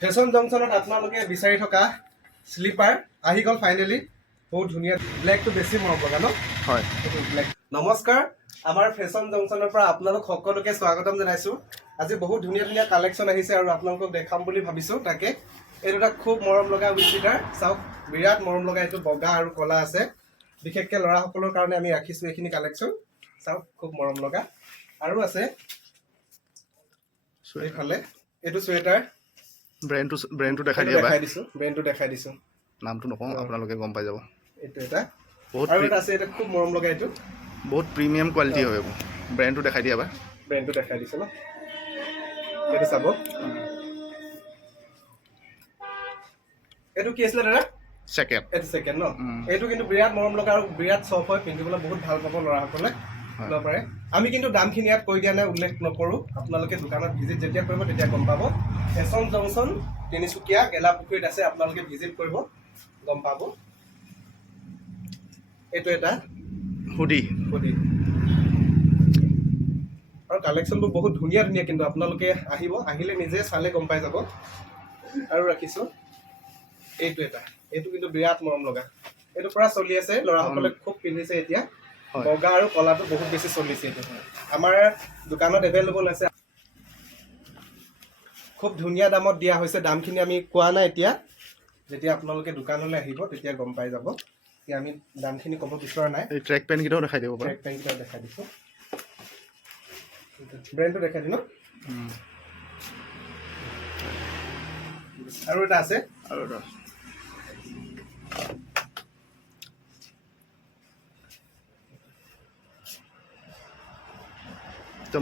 Fashion জংচনত আপোনালোকে বিচাৰি থকা স্লিপাৰ আহি গ'ল ফাইনেলি। বহুত ধুনীয়া, ব্লেকটো বেছি মৰম লগা ন? হয়, ব্লেক। নমস্কাৰ, আমাৰ ফেশ্বন জংচনৰ পৰা আপোনালোক সকলোকে স্বাগতম জনাইছোঁ। আজি বহুত ধুনীয়া ধুনীয়া কালেকশ্যন আহিছে আৰু আপোনালোকক দেখাম বুলি ভাবিছোঁ। তাকে এইটো এটা খুব মৰম লগা উইচিটাৰ, চাওক বিৰাট মৰম লগা। এইটো বগা আৰু ক'লা আছে, বিশেষকৈ ল'ৰাসকলৰ কাৰণে আমি ৰাখিছোঁ এইখিনি কালেকশ্যন। চাওক খুব মৰম লগা। আৰু আছে এইফালে এইটো চুৱেটাৰ, ব্ৰেণ্ডটো দেখাই দিছোঁ, ব্ৰেণ্ডটো দেখাই দিছোঁ। নামটো নকওঁ, আপোনালোকে গম পাই যাব। এইটো এটা বহুত আৰু এটা আছে, এটা খুব মৰম লগা। এইটো বহুত প্ৰিমিয়াম কোৱালিটি হয়। ব্ৰেণ্ডটো দেখাই দিয়া এবাৰ। ব্ৰেণ্ডটো দেখাই দিছোঁ ন, এইটো চাব। এইটো কি আছিলে দাদা? ছেকেণ্ড। এইটো ছেকেণ্ড ন? এইটো কিন্তু বিৰাট মৰম লগা আৰু বিৰাট চফ্ট হয়, পিন্ধিবলৈ বহুত ভাল পাব ল'ৰাসকলে ল'ব পাৰে। আমি কিন্তু দামখিনি ইয়াত কৈ দিয়া নাই, উল্লেখ নকৰোঁ। আপোনালোকে দোকানত ভিজিট যেতিয়া কৰিব তেতিয়া গম পাব। ফেশ্বন জংচন তিনিচুকীয়া গেলাপুখুৰীত আছে, আপোনালোকে ভিজিট কৰিব গম পাব। এইটো এটা হুডি আৰু কালেকশ্যনবোৰ বহুত ধুনীয়া ধুনীয়া, কিন্তু আপোনালোকে আহিলে নিজে চালে গম পাই যাব। আৰু ৰাখিছোঁ এইটো এটা, এইটো কিন্তু বিৰাট মৰম লগা। এইটো পুৰা চলি আছে, ল'ৰাসকলে খুব পিন্ধিছে এতিয়া। বগা আৰু কলাটো বহুত বেছি চলিছে। এইটো আমাৰ দোকানত এভেইলেবল আছে, খুব ধুনীয়া দামত দিয়া হৈছে। দামখিনি আমি কোৱা নাই এতিয়া, যেতিয়া আপোনালোকে দোকানলৈ আহিব তেতিয়া গম পাই যাব। এতিয়া আমি দামখিনি ক'ব বিচৰা নাই। এই ট্ৰেক পেণ্টকেইটাও দেখাই দিব পাৰে। ট্ৰেক পেণ্টকেইটাও দেখাই দিছোঁ, ব্ৰেণ্ডটো দেখাই দিম ন। আৰু এটা আছে, আৰু এটা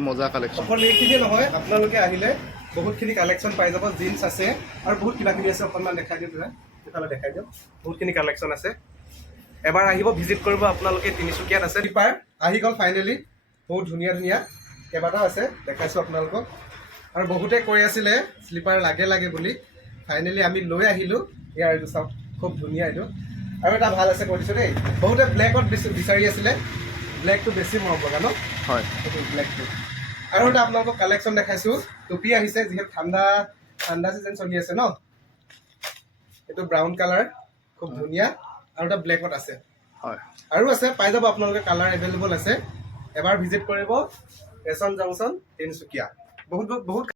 মজা কালেকশ্যন। অকল এইখিনিয়ে নহয়, আপোনালোকে আহিলে বহুতখিনি কালেকশ্যন পাই যাব। জিন্স আছে আৰু বহুত কিবা কিবি আছে। অকণমান দেখাই দিওঁ দাদা, সেইফালে দেখাই দিওঁ। বহুতখিনি কালেকশ্যন আছে, এবাৰ আহিব, ভিজিট কৰিব আপোনালোকে। তিনিচুকীয়াত আছে। স্লিপাৰ আহি গ'ল ফাইনেলি, বহুত ধুনীয়া ধুনীয়া কেইবাটাও আছে, দেখাইছোঁ আপোনালোকক। আৰু বহুতে কৈ আছিলে স্লিপাৰ লাগে বুলি, ফাইনেলি আমি লৈ আহিলোঁ। ইয়াৰ এইটো চাওক, খুব ধুনীয়া। এইটো আৰু এটা ভাল আছে, কৈ দিছোঁ দেই। বহুতে ব্লেকত বিচাৰি আছিলে, ব্লেকটো বেছি মৰম লগা ন? হয়, এইটো ব্লেকটো। আৰু এটা আপোনালোকক কালেকশ্যন দেখাইছোঁ, টুপি আহিছে, যিহেতু ঠাণ্ডা ছিজন চলি আছে ন। এইটো ব্ৰাউন কালাৰ, খুব ধুনীয়া। আৰু এটা ব্লেকত আছে। হয়, আৰু আছে, পাই যাব আপোনালোকে, কালাৰ এভেইলেবল আছে। এবাৰ ভিজিট কৰিব ফেশ্বন জংচন তিনিচুকীয়া। বহুত